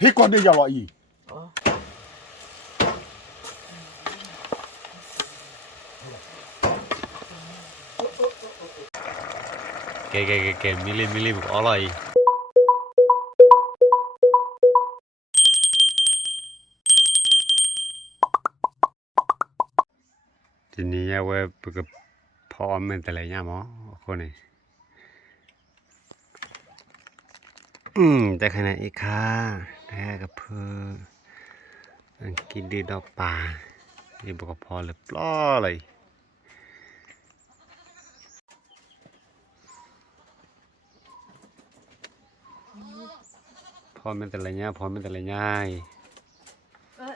嘿，光得要了伊。哦，给米粒不好了伊。ทีนี้เว้ยปกพอมันแต่ละอย่างมั้งคนนี้แต่ขณะอีกค่ะแท้กับเพื่อกินดีดอกป่านี่บอกพอเลยปล้อเลยพอมันแต่ละอย่างพอมันแต่ละอย่าง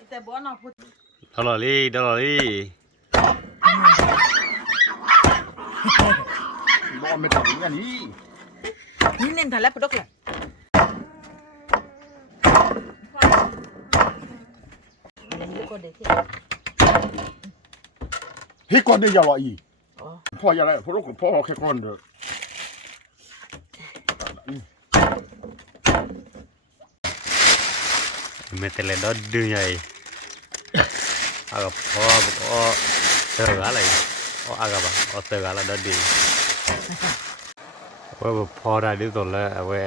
แต่บ่เนาะพูดดอลลารี่ บ่ไม่ต้องอย่างนี้ นี่เน้นทะเลพุดกเลยก็เด็กที่เฮ้ย光得要了伊。อ๋อพ่ออย่าไรพ่อลูกพ่อแค่ก้อนเด้อ มันแต่ละดอดดื้อใหญ่อากับพอบอกเสืออะไรอากับเสืออะไรดอดดีว่าพอได้ดีตัวแล้วเว้ย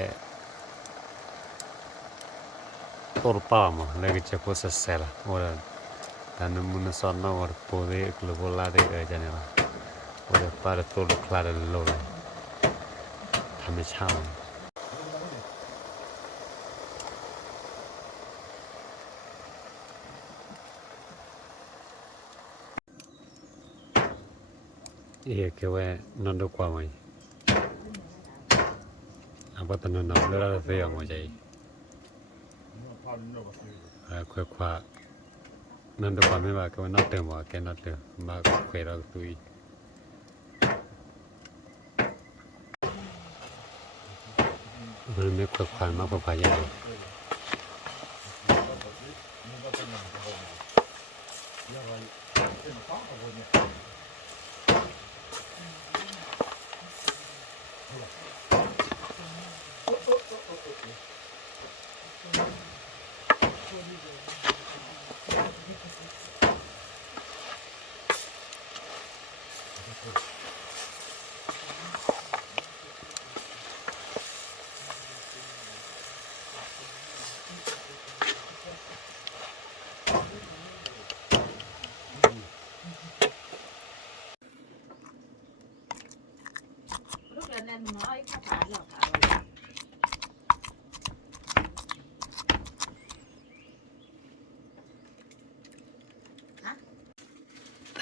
ตัวป้ามาแล้วก็จะพูดเสร็จละว่าแต่นั่นมันสอนน้องว่าพูดได้กลัวลาได้จังเนี่ยว่าปาร์ตัวคลาดเลยลอยทำไม่ช่างque ve no ando qua mày apa tan no le la fe mo jai kwe kwa no ando qua me ba que no te mo que no te ma kwe ra tui me kwe kwa ma pa yaลูกแน่นน้อยข้าถาหรอก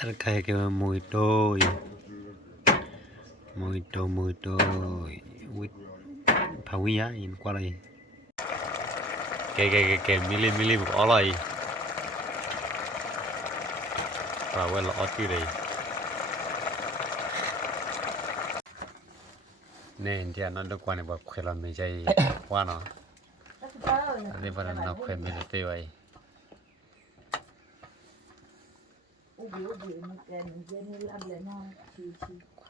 tal kai que muy toy with pawia in qua đây cái mili bu all đây và quên là ót đi đây nên giờ nó được quan này bảo khỏe là mình chơi qua nó đây vào nó khỏe mình được tiêu vậy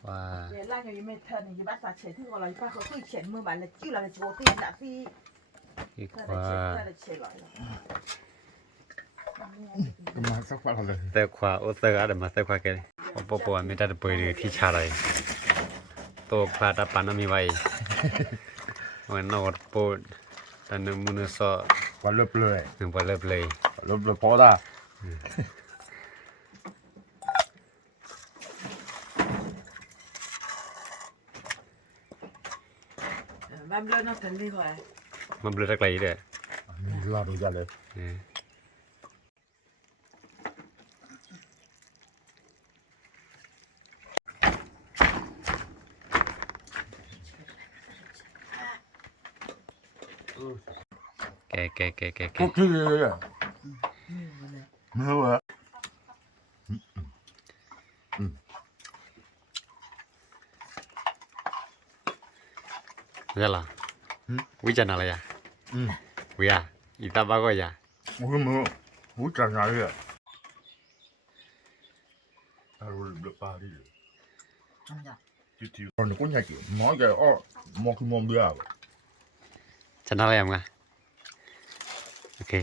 quaเวลาอย่างนี้ไม่เทินอย่างนี้บ้านสาเฉยที่ว่าเราป้าเขาคุยเฉียนมือบ้านเลยจิ้วเราเลยโชว์ตีนด่าพี่ cái ถ้าได้เฉียน qua ถ้าได้เฉียนหน่อย ก็มาสักพักเลย แต่ขวาโอ้เตอร์อะไรมาแต่ขวาแกปอไม่ได้เปิดที่ชาเลยตัวพลาดปานมีไว้วันนอดปดแต่นึกมุนสอ วันเลิบเลย หนึ่งไปเลิบเลย เลิบเลยพอได้บ้านเรือนนอกทันทีกว่า มันเบลอสักไรเด้อ ลาดูจันเลย แก พวกที่เลยอ่ะไม่รู้อ่ะ นี่ล่ะวิจารณ์อะไรอ่ะวิอ่ะอีตาบ้าก็อย่า โอ้โหมึงหูจังไงอ่ะรู้เรื่องปลาดิจิ๋วตอนนี้ก็ใหญ่กี่น้อยแกอ้อมองคือมองเบี้ย ชนะอะไรอ่ะมึง เค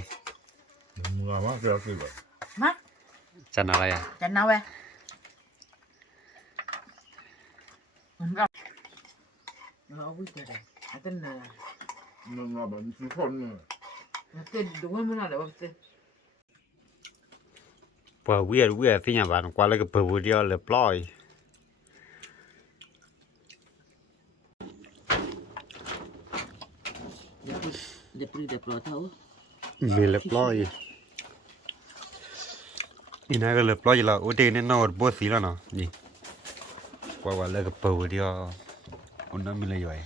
มึงเอามาเกลือสิแบบ มา จันอะไรอ่ะ จะเอาไว้มันก็เอาวิ่งไปเลยไอ้ต้นเนี่ย มึงเอาแบบมีคนเนี่ย มันเต้นดูว่ามันอะไรวะเต้น พอเวียที่อย่างบ้านกว่าแล้วก็เปิดเดียวเลยปล่อย เดี๋ยวปลื้มเดี๋ยวปลอเท่า มีเลยปล่อยอีน่าก็เลยปล่อยแล้วโอ้เด็กเนี่ยนอนบัวสีแล้วเนาะนี่กว่าแล้วก็เปิดเดียวอุ่นน้ำมีเลยอยู่ไอ้